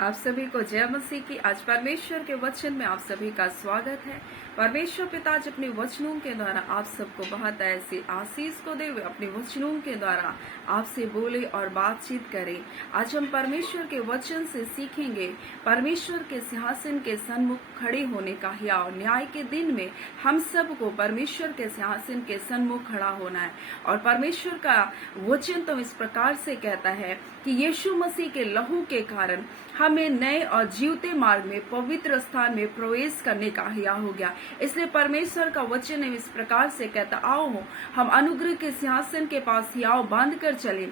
आप सभी को जय मसीह की। आज परमेश्वर के वचन में आप सभी का स्वागत है। परमेश्वर पिता अपने वचनों के द्वारा आप सबको बहुत ऐसी आशीष को दे, अपने वचनों के द्वारा आपसे बोले और बातचीत करें। आज हम परमेश्वर के वचन से सीखेंगे परमेश्वर के सिंहासन के सन्मुख खड़े होने का हियाव। न्याय के दिन में हम सबको परमेश्वर के सिंहासन के सन्मुख खड़ा होना है। और परमेश्वर का वचन तो इस प्रकार से कहता है कि यीशु मसीह के लहू के कारण हमें नए और जीवते मार्ग में पवित्र स्थान में प्रवेश करने का हियाव हो गया। इसलिए परमेश्वर का वचन इस प्रकार से कहता, आओ हम अनुग्रह के सिंहासन के पास हियाव बांध कर चले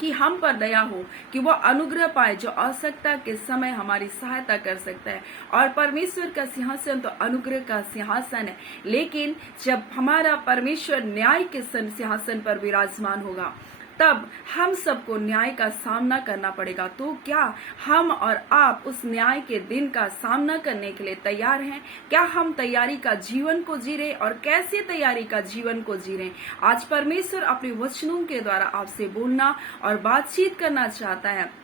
कि हम पर दया हो, कि वह अनुग्रह पाए जो आवश्यकता के समय हमारी सहायता कर सकता है। और परमेश्वर का सिंहासन तो अनुग्रह का सिंहासन है, लेकिन जब हमारा परमेश्वर न्याय के सिंहासन पर विराजमान होगा तब हम सबको न्याय का सामना करना पड़ेगा। तो क्या हम और आप उस न्याय के दिन का सामना करने के लिए तैयार हैं? क्या हम तैयारी का जीवन को जी रहे और कैसे तैयारी का जीवन को जी रहे? आज परमेश्वर अपने वचनों के द्वारा आपसे बोलना और बातचीत करना चाहता है।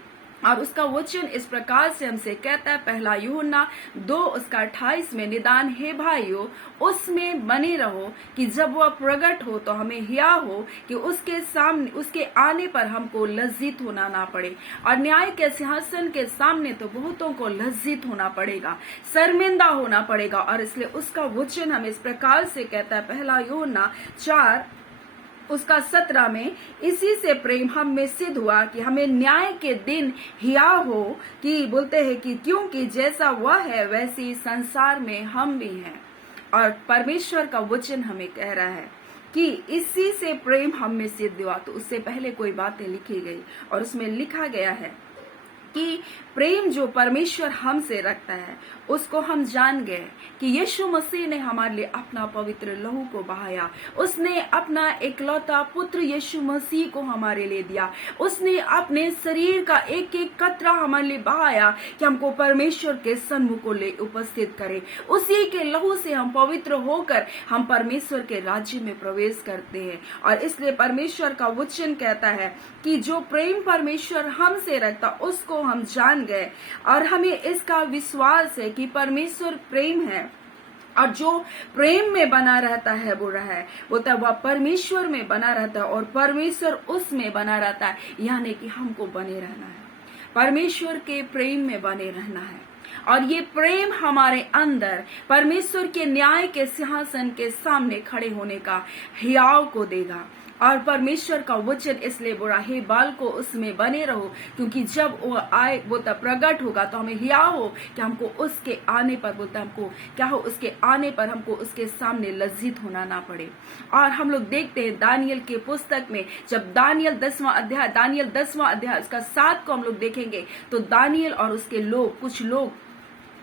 और उसका वचन इस प्रकार से हमसे कहता है, पहला यूहन्ना 2:28 में, निदान हे भाइयों उसमें बने रहो कि जब वह प्रकट हो तो हमें हिया हो कि उसके सामने, उसके आने पर हमको लज्जित होना ना पड़े। और न्याय के सिंहासन के सामने तो बहुतों को लज्जित होना पड़ेगा, शर्मिंदा होना पड़ेगा। और इसलिए उसका वचन हमें इस प्रकार से कहता है, पहला यूहन्ना 4:17 में, इसी से प्रेम हम में सिद्ध हुआ कि हमें न्याय के दिन हिया हो, कि बोलते हैं कि क्योंकि जैसा वह है वैसी संसार में हम भी हैं। और परमेश्वर का वचन हमें कह रहा है कि इसी से प्रेम हम में सिद्ध हुआ। तो उससे पहले कोई बातें लिखी गई और उसमें लिखा गया है कि प्रेम जो परमेश्वर हमसे रखता है उसको हम जान गए कि यीशु मसीह ने हमारे लिए अपना पवित्र लहू को बहाया। उसने अपना इकलौता पुत्र यीशु मसीह को हमारे लिए दिया। उसने अपने शरीर का एक एक कतरा हमारे लिए बहाया कि हमको परमेश्वर के सन्मुख को ले उपस्थित करे। उसी के लहू से हम पवित्र होकर हम परमेश्वर के राज्य में प्रवेश करते हैं। और इसलिए परमेश्वर का वचन कहता है कि जो प्रेम परमेश्वर हमसे रखता उसको हम जान गए। और हमें इसका विश्वास है कि परमेश्वर प्रेम है और जो प्रेम में बना रहता है बोलता है वह परमेश्वर में बना रहता है और परमेश्वर उसमें बना रहता है। यानी कि हमको बने रहना है, परमेश्वर के प्रेम में बने रहना है। और ये प्रेम हमारे अंदर परमेश्वर के न्याय के सिंहासन के सामने खड़े होने का हियाव को देगा। और परमेश्वर का वचन इसलिए बोला, हे बाल को उसमें बने रहो, क्योंकि जब वो आए बोलता प्रकट होगा तो हमें हिया हो कि हमको उसके आने पर बोलता हमको क्या हो, उसके आने पर हमको उसके सामने लज्जित होना ना पड़े। और हम लोग देखते हैं दानियल के पुस्तक में, जब दानियल 10वां अध्याय उसका 7 को हम लोग देखेंगे तो दानियल और उसके लोग, कुछ लोग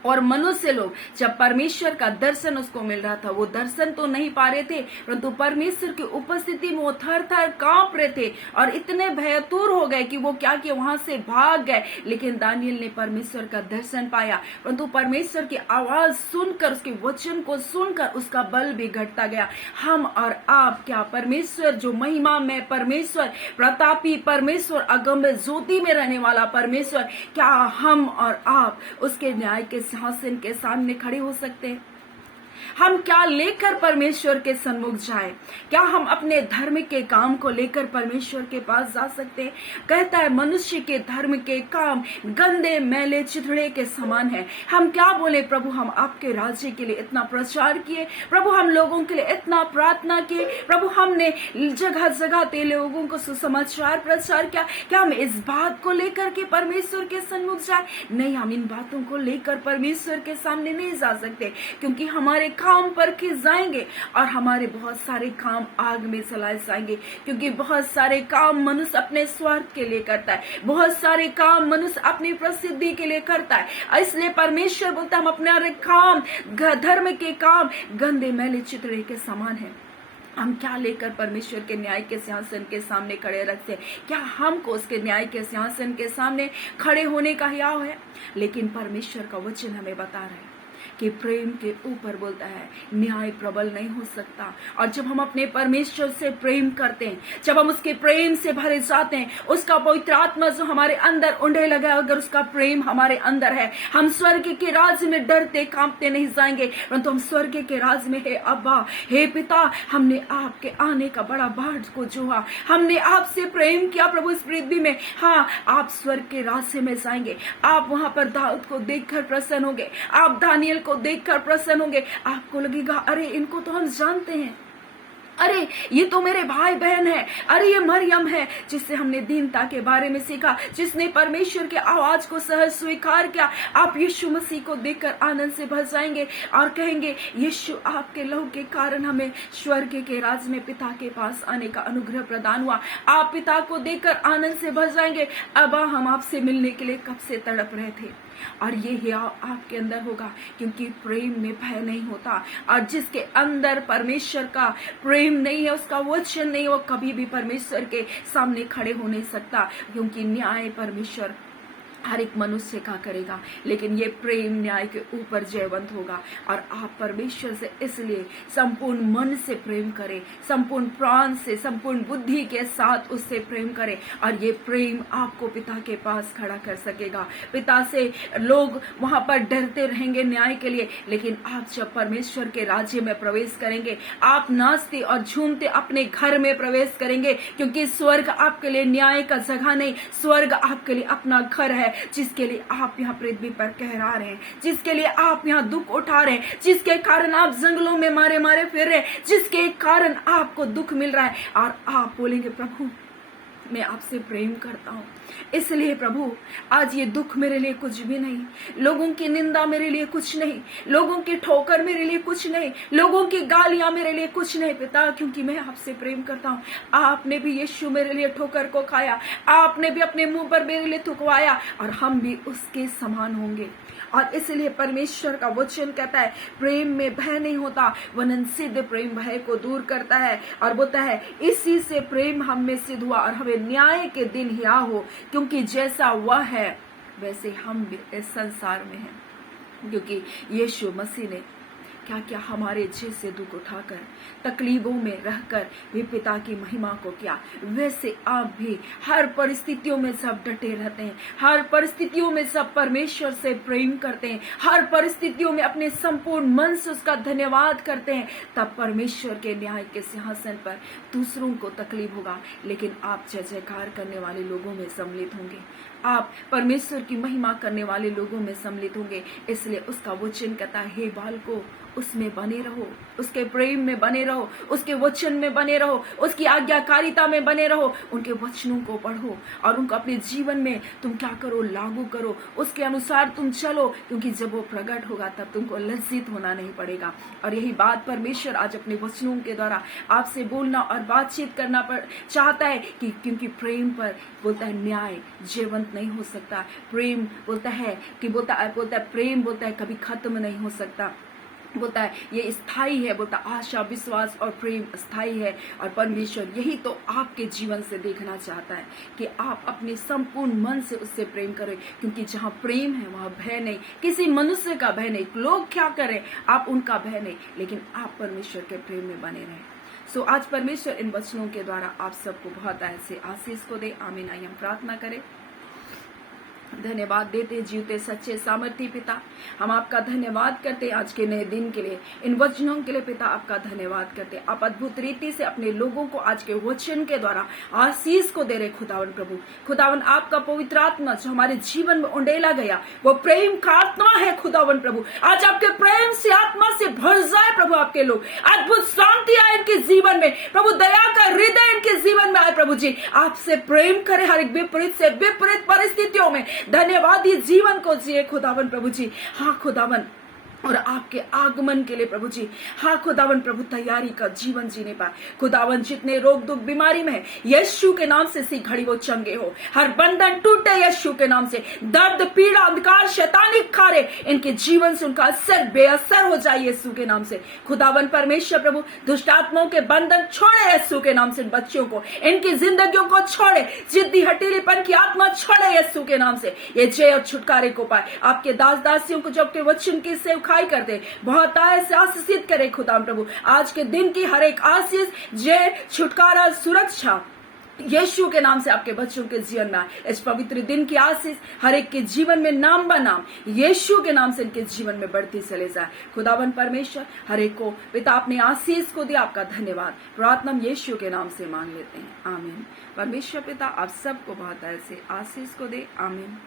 और मनुष्य लोग, जब परमेश्वर का दर्शन उसको मिल रहा था, वो दर्शन तो नहीं पा रहे थे, परंतु परमेश्वर की उपस्थिति में वो थर थर कांप रहे थे और इतने भयतुर हो गए कि वो क्या किया, वहां से भाग गए। लेकिन दानियल ने परमेश्वर का दर्शन पाया, परंतु परमेश्वर की आवाज सुनकर, उसके वचन को सुनकर उसका बल भी घटता गया। हम और आप क्या, परमेश्वर जो महिमा में परमेश्वर, प्रतापी परमेश्वर, अगम्य ज्योति में रहने वाला परमेश्वर, क्या हम और आप उसके न्याय के सिंहासन के सामने खड़े हो सकते हैं? हम क्या लेकर परमेश्वर के सन्मुख जाए? क्या हम अपने धर्म के काम को लेकर परमेश्वर के पास जा सकते हैं? कहता है मनुष्य के धर्म के काम गंदे मैले चिथड़े के समान है। हम क्या बोले, प्रभु हम आपके राज्य के लिए इतना प्रचार किए, प्रभु हम लोगों के लिए इतना प्रार्थना किए, प्रभु हमने जगह जगह ते लोगों को सुसमाचार प्रचार किया, क्या हम इस बात को लेकर के परमेश्वर के सन्मुख जाए? नहीं, हम इन बातों को लेकर परमेश्वर के सामने नहीं जा सकते, क्योंकि हमारे काम परखे जाएंगे और हमारे बहुत सारे काम आग में जलाए जाएंगे। क्योंकि बहुत सारे काम मनुष्य अपने स्वार्थ के लिए करता है, बहुत सारे काम मनुष्य अपनी प्रसिद्धि के लिए करता है। इसलिए परमेश्वर बोलता है हम अपने काम, धर्म के काम गंदे मैले चिथड़े के समान है। हम क्या लेकर परमेश्वर के न्याय के सिंहासन के सामने खड़े रखते हैं? क्या हमको उसके न्याय के सिंहासन के सामने खड़े होने का हियाव है? लेकिन परमेश्वर का वचन हमें बता रहा है कि प्रेम के ऊपर बोलता है न्याय प्रबल नहीं हो सकता। और जब हम अपने परमेश्वर से प्रेम करते हैं, जब हम उसके प्रेम से भरे जाते हैं, उसका पवित्र आत्मा जो हमारे अंदर उंडे लगा, अगर उसका प्रेम हमारे अंदर है, हम स्वर्ग के राज्य में डरते कांपते नहीं जाएंगे, परंतु हम स्वर्ग के राज्य में है अब्बा, हे पिता, हमने आपके आने का बड़ा बाट को जोहा, हमने आपसे प्रेम किया प्रभु इस पृथ्वी में। हाँ, आप स्वर्ग के राज्य में जाएंगे, आप वहां पर दाऊद को देखकर प्रसन्न होंगे, आप दानियल को देखकर प्रसन्न होंगे। आपको लगेगा अरे इनको तो हम जानते हैं, अरे ये तो मेरे भाई बहन है, अरे ये मरियम है जिससे हमने दीनता के बारे में सीखा, जिसने परमेश्वर के आवाज को सहज स्वीकार किया। आप यीशु मसीह को देखकर आनंद से भर जाएंगे और कहेंगे यीशु आपके लहू के कारण हमें स्वर्ग के राज में पिता के पास आने का अनुग्रह प्रदान हुआ। आप पिता को देखकर आनंद से भर जाएंगे, अब हम आपसे मिलने के लिए कब से तड़प रहे थे। और ये हियाव आपके अंदर होगा, क्योंकि प्रेम में भय नहीं होता। और जिसके अंदर परमेश्वर का प्रेम नहीं है, उसका वचन नहीं है, वो कभी भी परमेश्वर के सामने खड़े हो नहीं सकता, क्योंकि न्याय परमेश्वर हर एक मनुष्य का करेगा, लेकिन ये प्रेम न्याय के ऊपर जयवंत होगा। और आप परमेश्वर से इसलिए संपूर्ण मन से प्रेम करें, संपूर्ण प्राण से, संपूर्ण बुद्धि के साथ उससे प्रेम करें, और ये प्रेम आपको पिता के पास खड़ा कर सकेगा। पिता से लोग वहां पर डरते रहेंगे न्याय के लिए, लेकिन आप जब परमेश्वर के राज्य में प्रवेश करेंगे, आप नाचते और झूमते अपने घर में प्रवेश करेंगे, क्योंकि स्वर्ग आपके लिए न्याय का जगह नहीं, स्वर्ग आपके लिए अपना घर है, जिसके लिए आप यहाँ पृथ्वी पर कहरा रहे हैं, जिसके लिए आप यहाँ दुख उठा रहे हैं, जिसके कारण आप जंगलों में मारे मारे फिर रहे हैं, जिसके कारण आपको दुख मिल रहा है, और आप बोलेंगे प्रभु मैं आपसे प्रेम करता हूँ। इसलिए प्रभु आज ये दुख मेरे लिए कुछ भी नहीं, लोगों की निंदा मेरे लिए कुछ नहीं, लोगों की ठोकर मेरे लिए कुछ नहीं, लोगों की गालियां मेरे लिए कुछ नहीं पिता, क्योंकि मैं आपसे प्रेम करता हूँ। आपने भी यीशु मेरे लिए ठोकर को खाया, आपने भी अपने मुंह पर मेरे लिए थुकवाया, और हम भी उसके समान होंगे। और इसलिए परमेश्वर का वचन कहता है प्रेम में भय नहीं होता, वरन सिद्ध प्रेम भय को दूर करता है। और बोलता है इसी से प्रेम हम में सिद्ध हुआ और हमें न्याय के दिन हिया हो, क्योंकि जैसा वह है वैसे हम भी इस संसार में हैं। क्योंकि यीशु मसीह ने क्या क्या हमारे जैसे दुख उठाकर, तकलीफों में रहकर भी पिता की महिमा को किया, वैसे आप भी हर परिस्थितियों में सब डटे रहते हैं, हर परिस्थितियों में सब परमेश्वर से प्रेम करते हैं, हर परिस्थितियों में अपने संपूर्ण मन से उसका धन्यवाद करते हैं, तब परमेश्वर के न्याय के सिंहासन पर दूसरों को तकलीफ होगा, लेकिन आप जय जयकार करने वाले लोगों में सम्मिलित होंगे, आप परमेश्वर की महिमा करने वाले लोगों में सम्मिलित होंगे। इसलिए उसका वचन कहता है हे बालको उसमें बने रहो, उसके प्रेम में बने रहो, उसके वचन में बने रहो, उसकी आज्ञाकारिता में बने रहो, उनके वचनों को पढ़ो और उनको अपने जीवन में तुम क्या करो, लागू करो, उसके अनुसार तुम चलो, क्योंकि जब वो प्रकट होगा तब तुमको लज्जित होना नहीं पड़ेगा। और यही बात परमेश्वर आज अपने वचनों के द्वारा आपसे बोलना और बातचीत करना चाहता है कि क्योंकि प्रेम पर बोलता है न्याय जीवंत नहीं हो सकता, प्रेम बोलता है कि बोलता है प्रेम बोलता है कभी खत्म नहीं हो सकता, बोलता है ये स्थायी है, बोलता आशा वि-श्वास और प्रेम स्थायी है। और परमेश्वर यही तो आपके जीवन से देखना चाहता है कि आप अपने संपूर्ण मन से उससे प्रेम करें, क्योंकि जहाँ प्रेम है वहाँ भय नहीं, किसी मनुष्य का भय नहीं, लोग क्या करें आप उनका भय नहीं, लेकिन आप परमेश्वर के प्रेम में बने रहें। सो आज परमेश्वर इन वचनों के द्वारा आप सबको बहुत ऐसे आशीष को दे। आमीन। आइए हम प्रार्थना करें। धन्यवाद देते जीवते सच्चे सामर्थी पिता, हम आपका धन्यवाद करते आज के नए दिन के लिए, इन वचनों के लिए पिता आपका धन्यवाद करते। आप अद्भुत रीति से अपने लोगों को आज के वचन के द्वारा आशीष को दे रहे खुदावन प्रभु। खुदावन आपका पवित्र आत्मा जो हमारे जीवन में उंडेला गया वो प्रेम का आत्मा है खुदावन प्रभु, आज आपके प्रेम से आत्मा से भर जाए प्रभु, आपके लोग अद्भुत शांति आए इनके जीवन में प्रभु, दया का हृदय इनके जीवन में आए प्रभु जी, आपसे प्रेम करे हर एक विपरीत से विपरीत परिस्थितियों में धन्यवाद ये जीवन को जिए खुदावन प्रभु जी। हाँ खुदावन, और आपके आगमन के लिए प्रभु जी, हाँ खुदावन प्रभु तैयारी का जीवन जीने पाए खुदावन। जितने रोग दुख बीमारी में है यीशु के नाम से सी घड़ी वो चंगे हो, हर बंधन टूटे यीशु के नाम से, दर्द पीड़ा अंधकार शैतानी खारे इनके जीवन से उनका असर बेअसर हो जाए यीशु के नाम से खुदावन। परमेश्वर प्रभु दुष्ट आत्माओं के बंधन छोड़े यीशु के नाम से, बच्चों को इनकी जिंदगियों को छोड़े, जिद्दी हटीलीपन की आत्मा छोड़े यीशु के नाम से, ये जय और छुटकारे को पाए। आपके दास दासियों को जो आपके वचन की सेवकाई दिखाई करते बहुत से आशीषित करे खुदा प्रभु। आज के दिन की हर एक आशीष, जय, छुटकारा, सुरक्षा यीशु के नाम से आपके बच्चों के जीवन में आए। इस पवित्र दिन की आशीष हर एक के जीवन में नाम बनाम यीशु के नाम से इनके जीवन में बढ़ती चले जाए। खुदावन परमेश्वर हर एक को पिता अपने आशीष को दिया, आपका धन्यवाद। प्रार्थना यीशु के नाम से मांग लेते हैं, आमीन। परमेश्वर पिता आप सबको बहुत ऐसे आशीष को दे, आमीन।